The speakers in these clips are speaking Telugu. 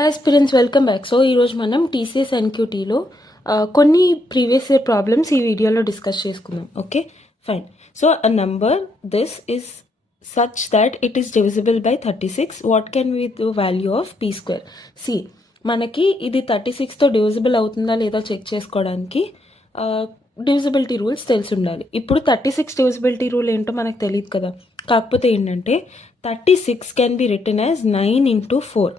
Aspirants welcome back. సో ఈరోజు మనం టీసీఎస్ ఎన్క్యూటీలో కొన్ని ప్రీవియస్ ఇయర్ ప్రాబ్లమ్స్ ఈ వీడియోలో డిస్కస్ చేసుకుందాం. Okay fine. So a number this is such that it is divisible by 36. What can with value of p square. See మనకి ఇది 36తో డివిజిబుల్ అవుతుందా లేదా చెక్ చేసుకోవడానికి డివిజిబిలిటీ రూల్స్ తెలిసి ఉండాలి. ఇప్పుడు 36 డివిజిబిలిటీ రూల్ ఏంటో మనకు తెలియదు కదా. కాకపోతే ఏంటంటే 36 can be written as 9 into 4.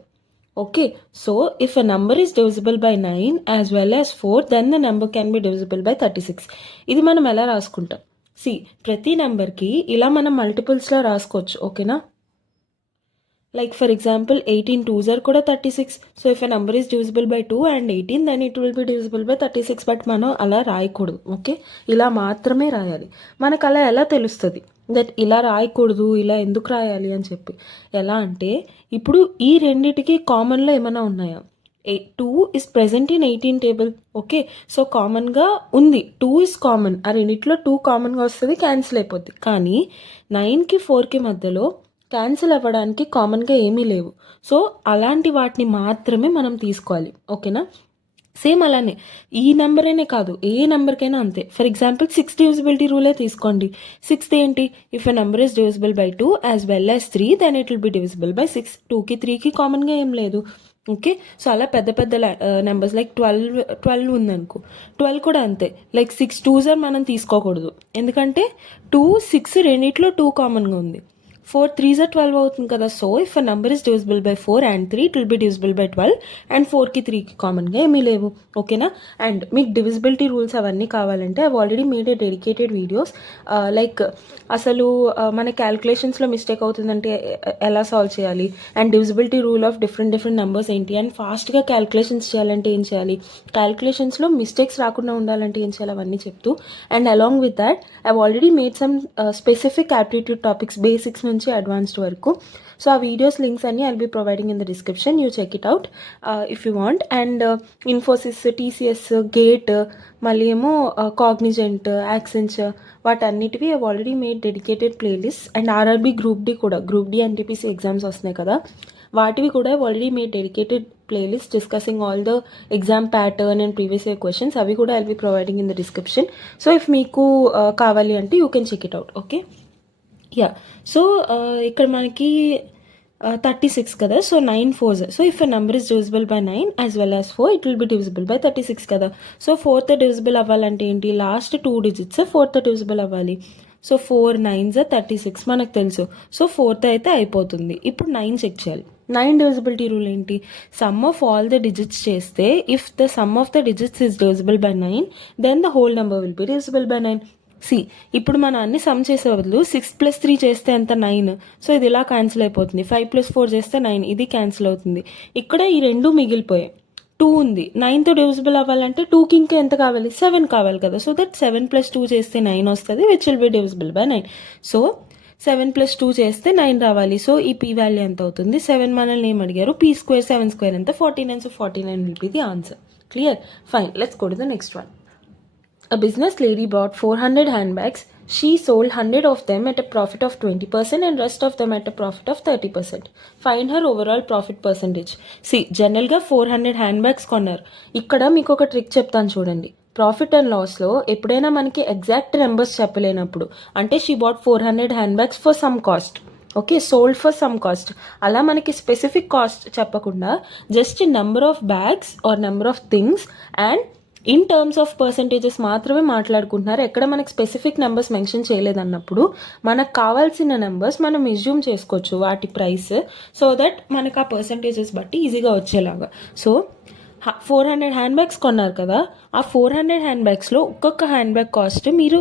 Okay, so if a number is divisible by 9 as well as 4, then the number can be divisible by 36. ఇది మనం ఎలా రాసుకుంటాం? సి ప్రతి నెంబర్కి ఇలా మనం మల్టిపుల్స్లో రాసుకోవచ్చు. ఓకేనా? Like for example 18 2s are కూడా 36. So if a number is divisible by 2 and 18, then it will be divisible by 36. But మనం అలా రాయకూడదు. ఓకే, ఇలా మాత్రమే రాయాలి. మనకు అలా ఎలా తెలుస్తుంది దట్ ఇలా రాయకూడదు, ఇలా ఎందుకు రాయాలి అని చెప్పి? ఎలా అంటే ఇప్పుడు ఈ రెండిటికి కామన్లో ఏమైనా ఉన్నాయా? 2 is present in 18 table. Okay, so కామన్గా ఉంది, 2 is కామన్. ఆ రెండిట్లో 2 కామన్గా వస్తుంది, క్యాన్సిల్ అయిపోద్ది. కానీ 9కి 4కి మధ్యలో క్యాన్సిల్ అవ్వడానికి కామన్గా ఏమీ లేవు. సో అలాంటి వాటిని మాత్రమే మనం తీసుకోవాలి. ఓకేనా? సేమ్ అలానే ఈ నెంబర్ అనే కాదు, ఏ నెంబర్కైనా అంతే. ఫర్ ఎగ్జాంపుల్ 6 డివిజిబిలిటీ రూలే తీసుకోండి. 6th ఏంటి? If a number is divisible by 2 as well as 3, then it will be divisible by 6. 2కి 3కి కామన్గా ఏం లేదు. ఓకే, సో అలా పెద్ద పెద్ద నెంబర్స్ లైక్ 12 ఉందనుకో, 12 కూడా అంతే. లైక్ 6 2s are మనం తీసుకోకూడదు, ఎందుకంటే 2 6 రెండిట్లో 2 కామన్గా ఉంది. 4 3s are 12 అవుతుంది కదా. So if a number is divisible by 4 and 3, it will be divisible by 12. And 4కి 3కి కామన్గా ఏమీ లేవు. ఓకేనా? అండ్ మీకు డివిజిబిలిటీ రూల్స్ అవన్నీ కావాలంటే I already made a dedicated videos. Like అసలు మన క్యాల్కులేషన్స్లో మిస్టేక్ అవుతుందంటే ఎలా సాల్వ్ చేయాలి, and divisibility rule of different numbers ఏంటి, అండ్ ఫాస్ట్గా క్యాల్కులేషన్స్ చేయాలంటే ఏం చేయాలి, క్యాల్కులేషన్స్లో మిస్టేక్స్ రాకుండా ఉండాలంటే ఏం చేయాలి, అవన్నీ చెప్తూ. And along with that I already made some specific aptitude topics, basics నుంచి అడ్వాన్స్డ్ వరకు. సో ఆ వీడియోస్ లింక్స్ అన్ని I'll be providing in the description. You check it out if you want. And Infosys, TCS, GATE, మళ్ళీ ఏమో కాగ్నిజెంట్, యాక్సెంచర్, వాటన్నిటివి I already made dedicated playlist. And RRB group D కూడా, గ్రూప్ డి ఎన్టీపీసీ ఎగ్జామ్స్ వస్తున్నాయి కదా, వాటివి కూడా I already made dedicated playlist discussing all the exam pattern and previous year questions. అవి కూడా I'll be providing in the description. So if మీకు కావాలి అంటే you can check it out. Okay, yeah. So ఇక్కడ మనకి 36 కదా. So 9 4s. So if a number is divisible by 9 as well as 4, it will be divisible by 36 కదా. సో 4th డివిజిబుల్ అవ్వాలంటే ఏంటి? లాస్ట్ 2 digits 4th డివిజిబుల్ అవ్వాలి. సో 4 9s 36 మనకు తెలుసు. సో 4th అయితే అయిపోతుంది. ఇప్పుడు 9 చెక్ చేయాలి. 9 డివిజిబిలిటీ రూల్ ఏంటి? Sum of all the digits చేస్తే if the sum of the digits is divisible by 9, then the whole number will be divisible by 9. See ఇప్పుడు మనం అన్ని సమ్ చేసే బదులు 6 + 3 చేస్తే ఎంత? 9. సో ఇది ఇలా క్యాన్సిల్ అయిపోతుంది. 5 + 4 చేస్తే 9, ఇది క్యాన్సిల్ అవుతుంది. ఇక్కడ ఈ రెండు మిగిలిపోయాయి. 2 ఉంది. 9తో డివిజిబుల్ అవ్వాలంటే 2కి ఇంకా ఎంత కావాలి? 7 కావాలి కదా. సో దట్ 7 + 2 చేస్తే 9 వస్తుంది, which will be divisible by 9. So 7 + 2 చేస్తే 9 రావాలి. సో ఈ పీ వాల్యూ ఎంత అవుతుంది? 7 మనల్ని ఏం అడిగారు? P square. 7 స్క్వేర్ ఎంత? 49. So 49 will be the answer. Clear? Fine. Let's go to the next one. A business lady bought 400 handbags. She sold 100 of them at a profit of 20% and rest of them at a profit of 30%. Find her overall profit percentage. See, జనరల్గా 400 హ్యాండ్బ్యాగ్స్ కొన్నారు. ఇక్కడ మీకు ఒక ట్రిక్ చెప్తాను చూడండి. ప్రాఫిట్ అండ్ లాస్లో ఎప్పుడైనా మనకి ఎగ్జాక్ట్ నెంబర్స్ చెప్పలేనప్పుడు, అంటే she bought 400 handbags for some cost, okay, sold for some cost, అలా మనకి స్పెసిఫిక్ కాస్ట్ చెప్పకుండా just number of bags or number of things and in terms of percentages మాత్రమే మాట్లాడుకుంటున్నారు. ఎక్కడ మనకి స్పెసిఫిక్ నెంబర్స్ మెన్షన్ చేయలేదన్నప్పుడు మనకు కావాల్సిన నెంబర్స్ మనం ఇజ్యూమ్ చేసుకోవచ్చు వాటి ప్రైస్, సో దట్ మనకు ఆ పర్సంటేజెస్ బట్టి ఈజీగా వచ్చేలాగా. సో 400 హ్యాండ్బ్యాగ్స్ కొన్నారు కదా, ఆ 400 హ్యాండ్బ్యాగ్స్లో ఒక్కొక్క హ్యాండ్బ్యాగ్ కాస్ట్ మీరు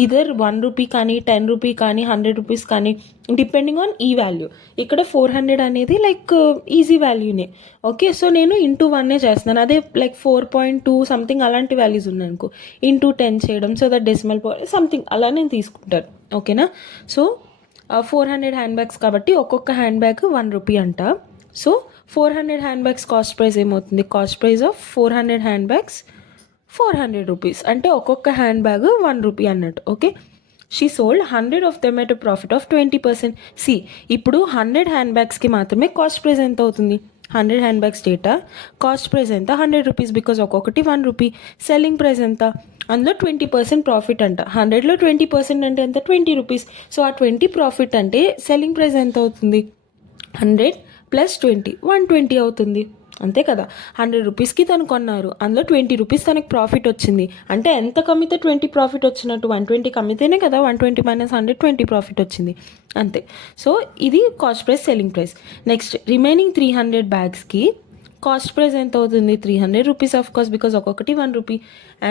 ఈదర్ 1 రూపీ కానీ 10 రూపీ కానీ 100 రూపీస్ కానీ, డిపెండింగ్ ఆన్ ఈ వాల్యూ. ఇక్కడ 400 అనేది లైక్ ఈజీ వాల్యూనే. ఓకే, సో నేను ఇంటూ 1 చేస్తున్నాను. అదే లైక్ 4.2 సంథింగ్ అలాంటి వాల్యూస్ ఉన్నాయనుకో, ఇంటూ 10 చేయడం, సో దట్ డెసిమల్ సంథింగ్ అలా నేను తీసుకుంటాను. ఓకేనా? సో 400 హ్యాండ్బ్యాగ్స్ కాబట్టి ఒక్కొక్క హ్యాండ్బ్యాగ్ 1 రూపీ అంట. సో 400 హ్యాండ్బ్యాగ్స్ కాస్ట్ ప్రైస్ ఏమవుతుంది? Cost price of 400 handbags 400 rupees, అంటే ఒక్కొక్క హ్యాండ్ బ్యాగ్ 1 రూపీ అన్నట్టు. Okay, she sold 100 of them at profit of 20%. See ఇప్పుడు 100 హ్యాండ్ బ్యాగ్స్కి మాత్రమే కాస్ట్ ప్రైస్ ఎంత అవుతుంది? 100 hand bags data. Cost price ఎంత? 100 రూపీస్, బికాజ్ ఒక్కొక్కటి 1 రూపీ. సెల్లింగ్ ప్రైస్ ఎంత? అందులో 20% ప్రాఫిట్ అంట. 100లో 20% అంటే ఎంత? 20 రూపీస్. సో ఆ 20 ప్రాఫిట్ అంటే సెల్లింగ్ ప్రైస్ ఎంత అవుతుంది? 100 ప్లస్ 20, 120 అవుతుంది. అంతే కదా. 100 రూపీస్కి తను కొన్నారు, అందులో 20 రూపీస్ తనకు ప్రాఫిట్ వచ్చింది. అంటే ఎంత కమ్మితే 20 ప్రాఫిట్ వచ్చినట్టు? 120 కమ్మితేనే కదా 120 మైనస్ 100 20 ప్రాఫిట్ వచ్చింది. అంతే. సో ఇది cost price, selling price. Next remaining 300 బ్యాగ్స్కి కాస్ట్ ప్రైస్ ఎంత అవుతుంది? 300 రూపీస్ ఆఫ్ కోర్స్, బికాజ్ ఒక్కొక్కటి 1 రూపీ.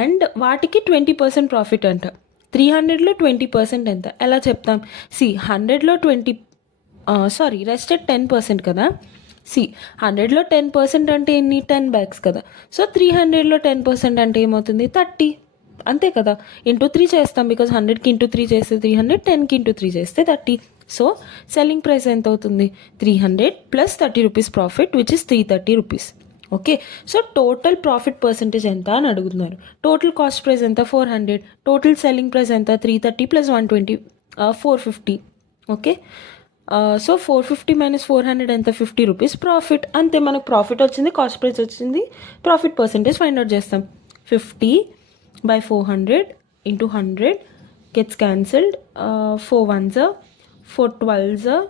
అండ్ వాటికి 20% ప్రాఫిట్ అంట. 300లో 20% ఎంత? ఎలా చెప్తాం? 100లో 20 రెస్టెడ్ 10% కదా. 100లో 10% అంటే ఎన్ని? 10 బ్యాగ్స్ కదా. సో 300లో 10% అంటే ఏమవుతుంది? 30. అంతే కదా. ఇంటూ 3 చేస్తాం, బికాజ్ 100కి ఇంటూ 3 చేస్తే 300, 10కి ఇంటూ 3 చేస్తే 30. సో సెల్లింగ్ ప్రైస్ ఎంత అవుతుంది? 300 plus 30 rupees profit, which is 330 rupees. Okay. So total profit percentage ఎంత అని అడుగుతున్నారు. టోటల్ కాస్ట్ ప్రైస్ ఎంత? 400. టోటల్ సెల్లింగ్ ప్రైస్ ఎంత? 330 ప్లస్ 120, 450. ఓకే. సో 450 మైనస్ 400 ఎంత? 50 రూపీస్ ప్రాఫిట్. అంతే, మనకు ప్రాఫిట్ వచ్చింది, కాస్ట్ ప్రైస్ వచ్చింది, ప్రాఫిట్ పర్సెంటేజ్ ఫైండ్ అవుట్ చేస్తాం. 50 by 400 into 100 gets cancelled. 4 ones are, 4 12s are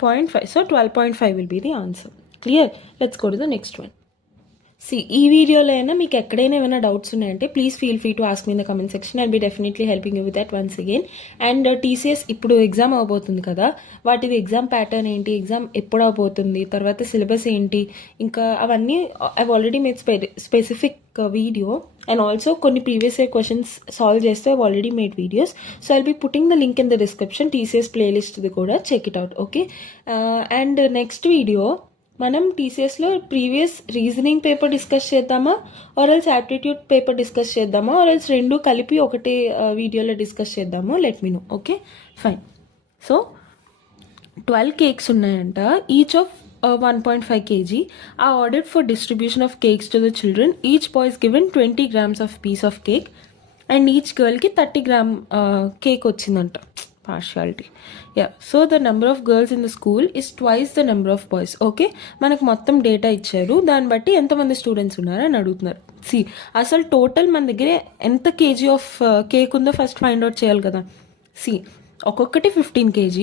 0.5. So 12.5 will be the answer. Clear? Let's go to the next one. ఈ వీడియోలో అయినా మీకు ఎక్కడైనా ఏమైనా డౌట్స్ ఉన్నాయంటే please feel free to ask me in the comment section. I'll be definitely helping you with that once again. And TCS ఇప్పుడు ఎగ్జామ్ అవబోతుంది కదా, వాటిది ఎగ్జామ్ ప్యాటర్న్ ఏంటి, ఎగ్జామ్ ఎప్పుడు అవబోతుంది, తర్వాత సిలబస్ ఏంటి, ఇంకా అవన్నీ I've already made specific video. And also కొన్ని ప్రీవియస్ ఇయర్ క్వశ్చన్స్ సాల్వ్ చేస్తే I've already made videos. So I'll be putting the link in the description. TCS ప్లేలిస్ట్ది కూడా check it out. Okay. And next video మనం టీసీఎస్లో ప్రీవియస్ రీజనింగ్ పేపర్ డిస్కస్ చేద్దామా, ఆర్ఎల్స్ యాప్టిట్యూడ్ పేపర్ డిస్కస్ చేద్దామా, ఆర్ఎల్స్ రెండు కలిపి ఒకటే వీడియోలో డిస్కస్ చేద్దాము? Let me know. Okay, fine. So 12 cakes ఉన్నాయంట, each of 1.5 kg are ordered for distribution of cakes to the children. Each boy is given 20 grams of piece of cake and each girl ki 30 gram cake వచ్చిందంట. Partiality. So the number of girls in the school is twice the number of boys. Okay, మనకు మొత్తం డేటా ఇచ్చారు, దాన్ని బట్టి ఎంతమంది స్టూడెంట్స్ ఉన్నారో అని అడుగుతున్నారు. అసలు టోటల్ మన దగ్గర ఎంత కేజీ ఆఫ్ కేక్ ఉందో ఫస్ట్ ఫైండ్ అవుట్ చేయాలి కదా. ఒక్కొక్కటి 15 kg,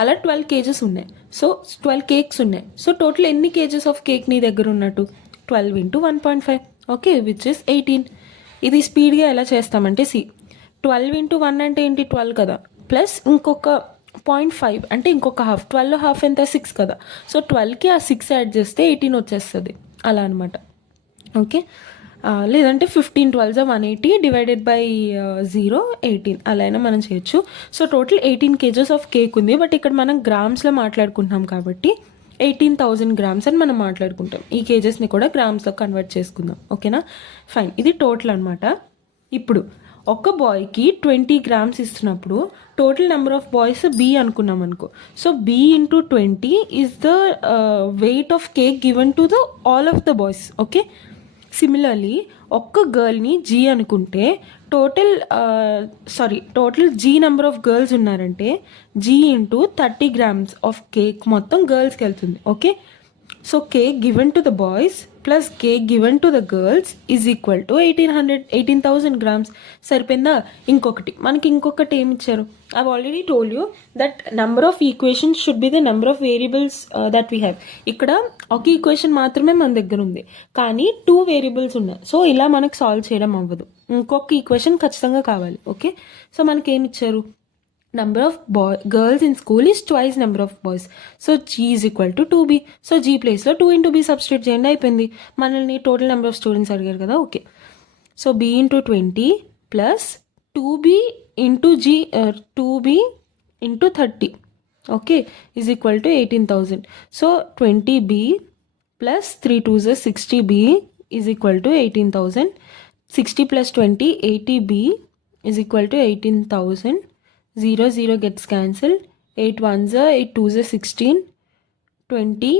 అలా 12 kgs ఉన్నాయి. సో 12 కేక్స్ ఉన్నాయి. సో టోటల్ ఎన్ని కేజెస్ ఆఫ్ కేక్ నీ దగ్గర ఉన్నట్టు? 12 into 1.5. Okay, which is 18. ఇది స్పీడ్గా ఎలా చేస్తామంటే 12 into 1 అంటే ఏంటి? 12 కదా, ప్లస్ ఇంకొక 0.5 అంటే ఇంకొక హాఫ్. 12లో హాఫ్ ఎంత? 6 కదా. సో 12కి ఆ 6 యాడ్ చేస్తే 18 వచ్చేస్తుంది, అలా అనమాట. ఓకే, లేదంటే 15 12 180 డివైడెడ్ బై 0 18, అలా అయినా మనం చేయొచ్చు. So total 18 kgs of cake ఉంది. బట్ ఇక్కడ మనం గ్రామ్స్లో మాట్లాడుకుంటున్నాం కాబట్టి 18,000 grams అని మనం మాట్లాడుకుంటాం. ఈ కేజెస్ని కూడా గ్రామ్స్లో కన్వర్ట్ చేసుకుందాం. ఓకేనా, ఫైన్. ఇది టోటల్ అనమాట. ఇప్పుడు ఒక బాయ్కి 20 grams ఇస్తున్నప్పుడు total number of boys B అనుకున్నాం అనుకో. So B into 20 is the weight of cake given to the all of the boys. Okay, similarly ఒక్క గర్ల్ని జీ అనుకుంటే total G number of girls ఉన్నారంటే G into 30 grams of cake మొత్తం గర్ల్స్కి వెళ్తుంది. Okay, so cake given to the boys plus cake given to the girls is equal to 18,000 grams. సరిపోయిందా? మనకి ఇంకొకటి ఏమి ఇచ్చారు? I've already told you that number of equations should be the number of variables that we have. ఇక్కడ ఒక ఈక్వేషన్ మాత్రమే మన దగ్గర ఉంది, కానీ 2 వేరియబుల్స్ ఉన్నాయి. సో ఇలా మనకు సాల్వ్ చేయడం అవ్వదు, ఇంకొక ఈక్వేషన్ ఖచ్చితంగా కావాలి. ఓకే, సో మనకి ఏమి ఇచ్చారు? number of girls in school is twice number of boys. So G is equal to 2B. So G place లో 2 into B substitute చేయండి, అయిపోయింది. మనల్ని టోటల్ నెంబర్ ఆఫ్ స్టూడెంట్స్ అడిగారు కదా. Okay, so B into 20 plus 2B into G 2B into 30 okay is equal to 18,000. So 20B plus 3 2s 60B is equal to 18,000. 60 plus 20 80B is equal to 18,000. 0 0 gets cancelled. 8 1s are 8 2s are 16 20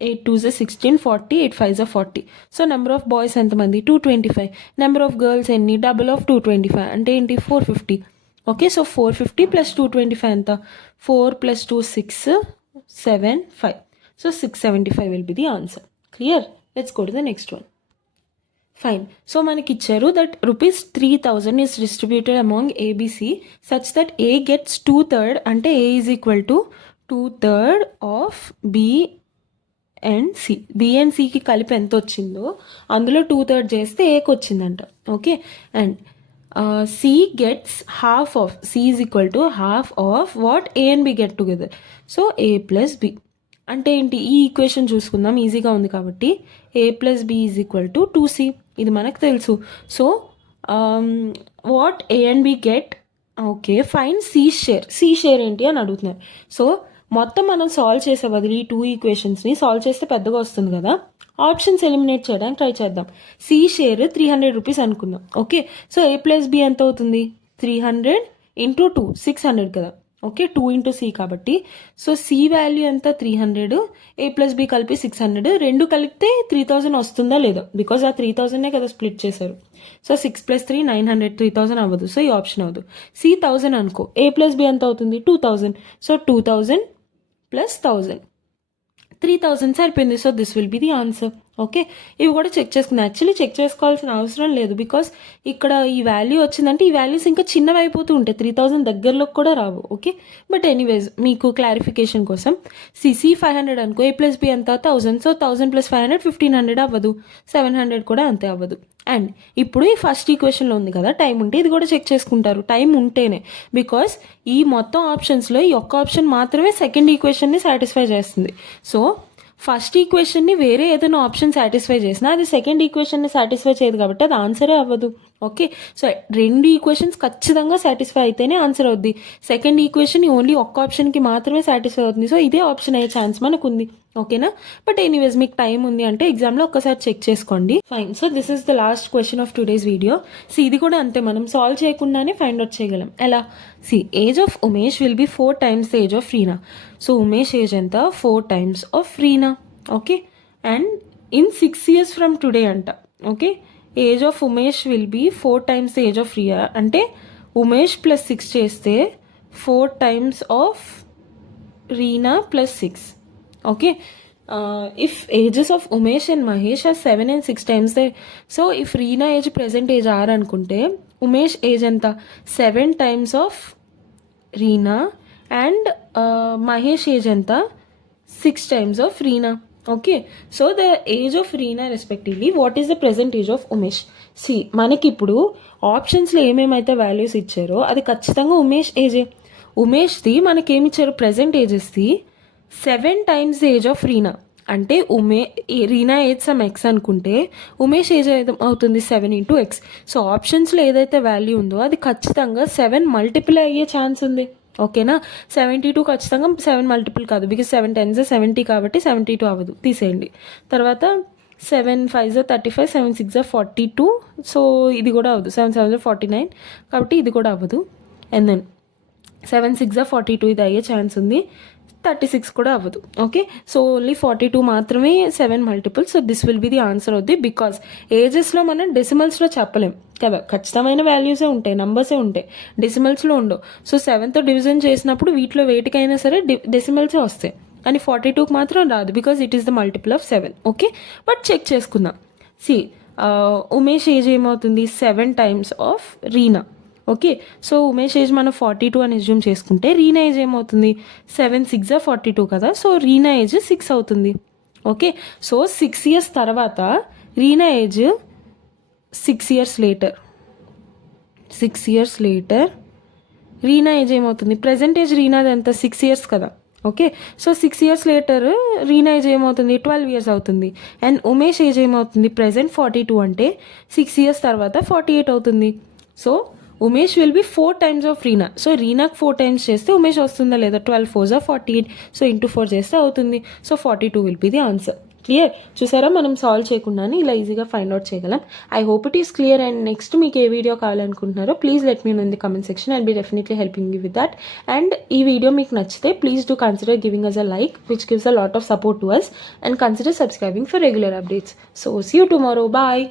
8 2s are 16 40 8 5s are 40. So number of boys ఎంతమంది? 225. నెంబర్ ఆఫ్ గర్ల్స్ ఎన్ని? డబుల్ ఆఫ్ 225 అంటే ఏంటి? 450. ఓకే, సో 450 ప్లస్ 225 ఎంత? 4 plus 2 6 7 5. So 675 will be the answer. Clear? Let's go to the next one. Fine. So మనకి ఇచ్చారు that ₹3,000 is distributed among ABC such that A gets 2/3 అంటే A is equal to 2/3 of B and C. B and సికి కలిపి ఎంత వచ్చిందో అందులో 2/3 చేస్తే ఏకి వచ్చిందంట. Okay, and C gets half of, C is equal to half of what A and B get together. So A plus B అంటే ఏంటి? ఈ ఈక్వేషన్ చూసుకుందాం, ఈజీగా ఉంది కాబట్టి. A plus B is equal to 2C, ఇది మనకు తెలుసు. So what A and B get. Okay fine C share. C share ఏంటి అని అడుగుతున్నారు. సో మొత్తం మనం సాల్వ్ చేసే బదులు ఈ 2 ఈక్వేషన్స్ని సాల్వ్ చేస్తే పెద్దగా వస్తుంది కదా, ఆప్షన్స్ ఎలిమినేట్ చేయడానికి ట్రై చేద్దాం. సి షేర్ ₹300 అనుకుందాం. Okay, so A plus B ఎంత అవుతుంది? 300 ఇంటూ 2 600 కదా. ఓకే, 2 ఇంటూ సి కాబట్టి. సో సి వాల్యూ ఎంత? 300, ఏ ప్లస్ బి కలిపి 600, రెండు కలిపితే 3000 వస్తుందా లేదా? బికాజ్ ఆ 3000 కదా స్ప్లిట్ చేశారు. సో 6 + 3 900, 3000 అవ్వదు. సో ఈ ఆప్షన్ అవ్వదు. సి 1000 అనుకో, ఏ ప్లస్ బి ఎంత అవుతుంది? 2000. సో 2000 + 1000 3000 సరిపోయింది. So this will be the answer. Okay, ఇవి కూడా చెక్ చేసుకుందాం. యాక్చువల్లీ చెక్ చేసుకోవాల్సిన అవసరం లేదు, బికాస్ ఇక్కడ ఈ వాల్యూ వచ్చిందంటే ఈ వాల్యూస్ ఇంకా చిన్నవి అయిపోతూ ఉంటాయి, 3000 దగ్గరలోకి కూడా రావు. ఓకే, బట్ ఎనీవేస్ మీకు క్లారిఫికేషన్ కోసం సి 500 అనుకో, ఏ ప్లస్ బి ఎంత? 1000. సో 1000 + 500 1500 అవ్వదు, 700 కూడా అంతే అవ్వదు. అండ్ ఇప్పుడు ఈ ఫస్ట్ ఈక్వేషన్లో ఉంది కదా, టైం ఉంటే ఇది కూడా చెక్ చేసుకుంటారు, టైం ఉంటేనే. బికాస్ ఈ మొత్తం ఆప్షన్స్లో ఈ ఒక్క ఆప్షన్ మాత్రమే సెకండ్ ఈక్వేషన్ని సాటిస్ఫై చేస్తుంది. సో ఫస్ట్ ఈక్వేషన్ని వేరే ఏదైనా ఆప్షన్ సాటిస్ఫై చేసినా అది సెకండ్ ఈక్వేషన్ని సాటిస్ఫై చేయదు కాబట్టి అది ఆన్సరే అవ్వదు. ఓకే, సో 2 ఈక్వేషన్స్ ఖచ్చితంగా సాటిస్ఫై అయితేనే ఆన్సర్ అవుద్ది. సెకండ్ ఈక్వేషన్ ఓన్లీ ఒక్క ఆప్షన్కి మాత్రమే సాటిస్ఫై అవుతుంది. సో ఇదే ఆప్షన్ అయ్యే ఛాన్స్ మనకు ఉంది. ఓకేనా? బట్ ఎనీవేస్ మీకు టైం ఉంది అంటే ఎగ్జామ్లో ఒక్కసారి చెక్ చేసుకోండి. Fine. So this is the last question of today's video. So ఇది కూడా అంతే, మనం సాల్వ్ చేయకుండానే ఫైండ్ అవుట్ చేయగలం. ఎలా? See age of Umesh will be 4 times the age of Reena. So Umesh age ఎంత? 4 times of Reena. Okay, and in 6 years from today అంట. Okay, age of Umesh will be 4 times the age of Riya అంటే ఉమేష్ + 6 చేస్తే 4 times of Reena + 6. Okay, if ages of Umesh and Mahesh are 7 and 6 times the, so if Reena age present age R అనుకుంటే ఉమేష్ ఏజ్ ఎంత? 7 times of Reena and Mahesh age ఎంత? 6 times of Reena. Okay, so the age of Reena respectively what is the present age of Umesh. See మనకి ఇప్పుడు ఆప్షన్స్లో ఏమేమైతే వాల్యూస్ ఇచ్చారో అది ఖచ్చితంగా ఉమేష్ ఏజే. ఉమేష్ది మనకేమిచ్చారు? ప్రెసెంట్ ఏజెస్ది 7 times the age of Reena అంటే రీనా ఏజ్ సమ్ ఎక్స్ అనుకుంటే ఉమేష్ ఏజ్ అవుతుంది 7 × x. సో ఆప్షన్స్లో ఏదైతే వాల్యూ ఉందో అది ఖచ్చితంగా 7 మల్టిపుల్ అయ్యే ఛాన్స్ ఉంది. ఓకేనా? 72 ఖచ్చితంగా 7 మల్టిపుల్ కాదు, బికాజ్ 7 10s 70 కాబట్టి 72 అవ్వదు, తీసేయండి. తర్వాత 7 5s 35, 7 6s 42. సో ఇది కూడా అవ్వదు. 7 7s 49 కాబట్టి ఇది కూడా అవ్వదు. అండ్ దెన్ 7 6s 42 ఇది అయ్యే ఛాన్స్ ఉంది. 36 కూడా అవ్వదు. ఓకే, సో ఓన్లీ 42 మాత్రమే 7 multiple. So this will be the answer అవుద్ది. బికాస్ ఏజెస్లో మనం డెసిమల్స్లో చెప్పలేం కదా, ఖచ్చితమైన వాల్యూసే ఉంటాయి, నంబర్సే ఉంటాయి, డెసిమల్స్లో ఉండవు. సో 7తో డివిజన్ చేసినప్పుడు వీటిలో వేటికైనా సరే డెసిమల్సే వస్తాయి, కానీ 42కి మాత్రం రాదు, because it is the multiple of 7. Okay, but check చేసుకుందాం. సి ఉమేష్ ఏజ్ ఏమవుతుంది? 7 times of Reena. Okay, so Umesh age మనం 42 అని అజ్యూమ్ చేసుకుంటే రీనా ఏజ్ ఏమవుతుంది? 7 6s 42 కదా, సో రీనా ఏజ్ 6 అవుతుంది. ఓకే, సో 6 years తర్వాత Reena age 6 years later, 6 years later Reena age ఏమవుతుంది? ప్రెజెంట్ ఏజ్ రీనాది ఎంత? 6 years కదా. Okay, so 6 years later Reena age ఏమవుతుంది? 12 years అవుతుంది. అండ్ ఉమేష్ ఏజ్ ఏమవుతుంది? ప్రెజెంట్ 42 అంటే 6 years తర్వాత 48 అవుతుంది. So Umesh will be 4 times of Reena. So రీనాకి 4 times చేస్తే ఉమేష్ వస్తుందా లేదా? 12 4s 48. సో ఇంటూ 4 చేస్తే అవుతుంది. So 42 will be the answer. Clear? చూసారా, మనం సాల్వ్ చేయకుండానే ఇలా ఈజీగా ఫైండ్ అవుట్ చేయగలం. I hope it is clear. And next మీకు ఏ వీడియో కావాలనుకుంటున్నారో please let me know in the comment section. I'll be definitely helping you with that. And ఈ వీడియో మీకు నచ్చితే please do consider giving us a like which gives a lot of support to us, and consider subscribing for regular updates. So see you tomorrow. Bye.